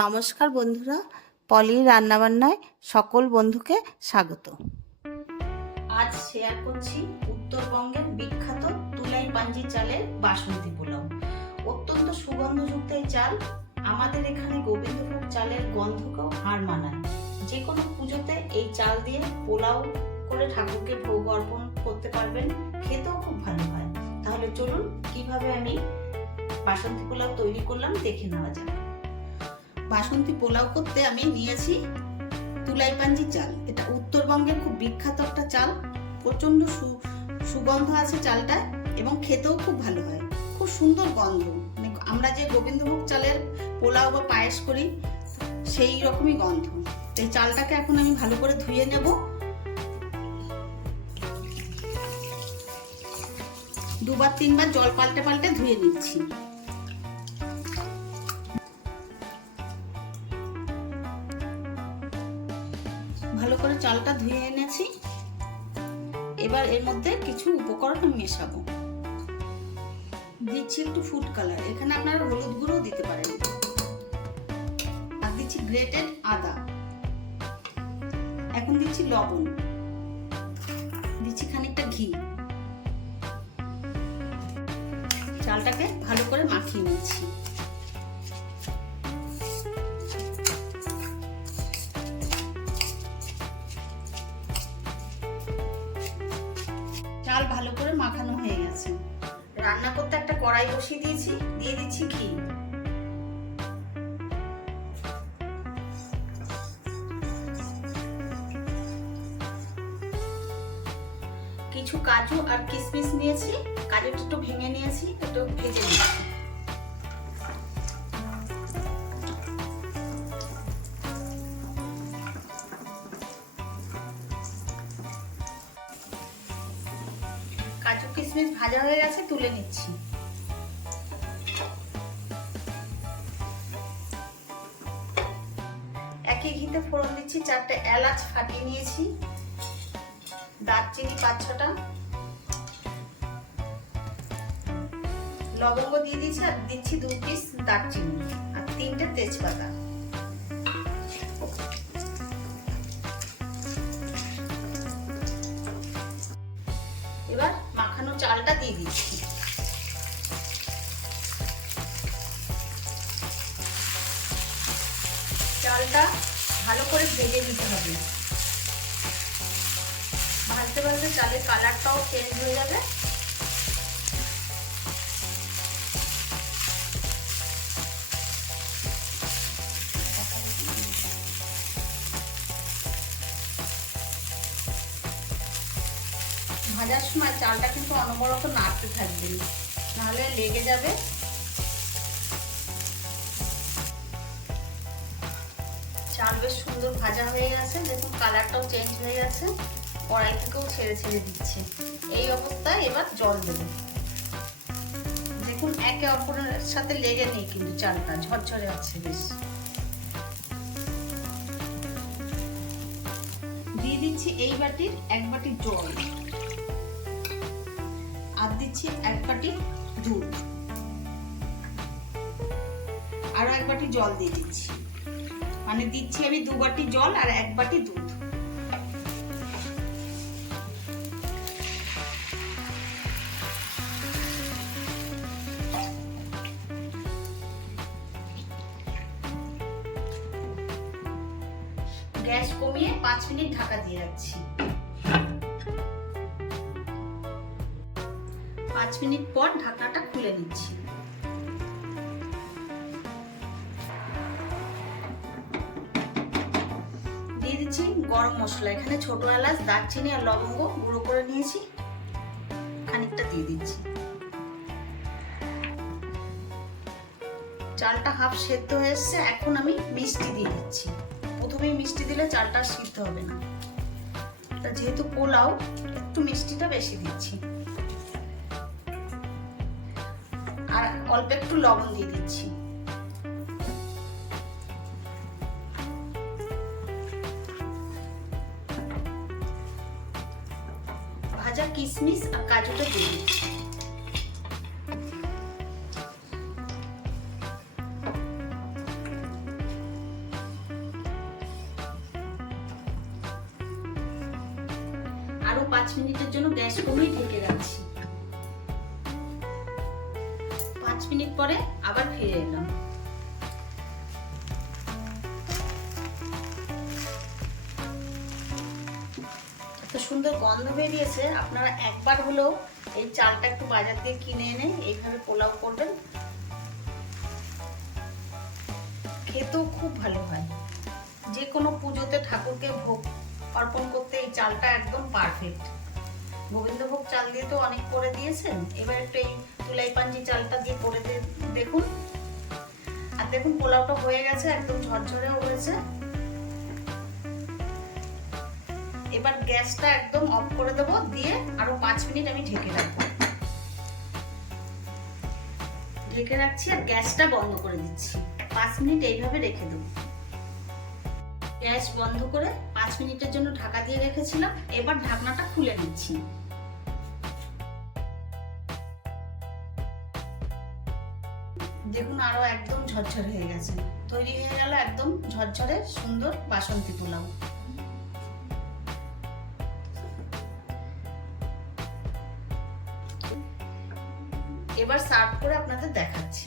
নমস্কার বন্ধুরা, পলির রান্নাবান্নায় সকল বন্ধুকে স্বাগত। আজ শেয়ার করছি উত্তরবঙ্গের বিখ্যাত তুলাই পাঞ্জি চালের বাসন্তী পোলাও। অত্যন্ত সুগন্ধযুক্ত এই চাল আমাদের এখানে গোবিন্দভোগ চালের গন্ধকেও হার মানায়। যে কোনো পুজোতে এই চাল দিয়ে পোলাও করে ঠাকুরকে ভোগ অর্পণ করতে পারবেন, খেতেও খুব ভালো হয়। তাহলে চলুন, কীভাবে আমি বাসন্তী পোলাও তৈরি করলাম দেখে নেওয়া যাক। বাসন্তী পোলাও করতে আমি নিয়েছি তুলাই পাঞ্জি চাল। এটা উত্তরবঙ্গের খুব বিখ্যাত একটা চাল। প্রচণ্ড সু- সুগন্ধ আছে চালটায় এবং খেতেও খুব ভালো হয়। খুব সুন্দর গন্ধ। মানে আমরা যে গোবিন্দভোগ চালের পোলাও বা পায়েস করি, সেই রকমই গন্ধ। এই চালটাকে এখন আমি ভালো করে ধুয়ে নেব। দুবার তিনবার জল পাল্টে পাল্টে ধুয়ে নিচ্ছি। ভালো করে চালটা ধুয়ে এনেছি। এবার এর মধ্যে কিছু উপকরণ মেশাবো। দিচ্ছি একটু ফুড কালার এখানে আপনারা হলুদ গুঁড়ো দিতে পারেন। আর দিচ্ছি গ্রেটেড আদা। এখন দিচ্ছি লবণ। দিচ্ছি খানিকটা ঘি। চালটাকে ভালো করে মাখিয়ে নিচ্ছি। রান্না করতে একটা কড়াই বসিয়ে দিয়েছি, দিয়ে দিচ্ছি ঘি। কিছু কাজু আর কিশমিশ নিয়েছি, কাজুটা একটু ভেঙে নিয়েছি, একটু ভেজে নিচ্ছি। কাজু কিশমিশ ভাজা হয়ে গেছে, তুলে নিচ্ছি। একই ঘিতে ফোড়ন দিচ্ছি, চারটে এলাচ ফাটিয়ে নিয়েছি, দারচিনি পাঁচ ছটা। লবঙ্গ দিয়ে দিচ্ছি আর দিচ্ছি দু পিস দারচিনি আর তিনটে তেজপাতা। চালটা দিয়ে দিচ্ছি। চালটা ভালো করে ভেজে নিতে হবে। ভাজতে ভাজতে চালের কালারটাও চেঞ্জ হয়ে যাবে। ভাজার সময় চালটা কিন্তু অনবরত নাড়তে থাকবেন নাহলে লেগে যাবে। চাল বেশ সুন্দর ভাজা হয়ে গেছে। দেখুন, কালারটাও চেঞ্জ হয়ে গেছে। কড়াই থেকেও ছেড়ে ছেড়ে দিচ্ছে। এই অবস্থায় এবার জল দেব। দেখুন, একে অপরের সাথে লেগে নেই কিন্তু চালটা। ঝরঝরে আছে বেশ। দিয়ে দিচ্ছি এই বাটির এক বাটি জল। দিচ্ছি এক বাটি দুধ। আরও এক বাটি জল দিয়ে দিচ্ছি। মানে দিচ্ছি আমি দু বাটি জল আর এক বাটি দুধ। গ্যাস কমিয়ে পাঁচ মিনিট ঢাকা দিয়ে রাখছি। পাঁচ মিনিট পর ঢাকনাটা খুলে নিচ্ছি। দিয়ে দিচ্ছি গরম মশলা। এখানে ছোট এলাচ, দারচিনি আর লবঙ্গ গুঁড়ো করে নিয়েছি। খানিকটা দিয়ে দিচ্ছি। চালটা হাফ সেদ্ধ হয়ে এসছে। এখন আমি মিষ্টি দিয়ে দিচ্ছি। প্রথমে মিষ্টি দিলে চালটা সিদ্ধ হবে না। তা যেহেতু পোলাও, একটু মিষ্টিটা বেশি দিচ্ছি। আর অল্প একটু লবণ দিয়ে দিচ্ছি। ভাজা কিশমিশ আর কাজুটা দিয়ে দিচ্ছি। আরও পাঁচ মিনিটের জন্য গ্যাস কমিয়ে ঢেকে রাখছি। মিনিট পরে আবার ফিরে এলাম। এত সুন্দর গন্ধ বেরিয়েছে, আপনারা একবার হলেও এই চালটা একটু বাজার দিয়ে কিনে এনে এইভাবে পোলাও করবেন। খেতেও খুব ভালো হয়। যে কোনো পুজোতে ঠাকুরকে ভোগ অর্পণ করতে এই চালটা একদম পারফেক্ট গোবিন্দভোগ চাল দিয়ে তো অনেক করে দিয়েছেন। এবার একটু এই তুলাই পাঞ্জি চালটা দিয়ে করে দেখুন। আর দেখুন, পোলাওটা হয়ে গেছে, একদম ঝরঝরেও হয়েছে। এবার গ্যাসটা একদম অফ করে দেবো, দিয়ে আরও পাঁচ মিনিট আমি ঢেকে রাখব। ঢেকে রাখছি আর গ্যাসটা বন্ধ করে দিচ্ছি। পাঁচ মিনিট এইভাবে রেখে দেবো। গ্যাস বন্ধ করে পাঁচ মিনিটের জন্য ঢাকা দিয়ে রেখেছিলাম। এবার ঢাকনাটা খুলে নিচ্ছি। দেখুন আরও একদম ঝরঝর হয়ে গেছে। তৈরি হয়ে গেল একদম ঝরঝরে সুন্দর বাসন্তী পোলাও। এবার সার্ভ করে আপনাদের দেখাচ্ছি।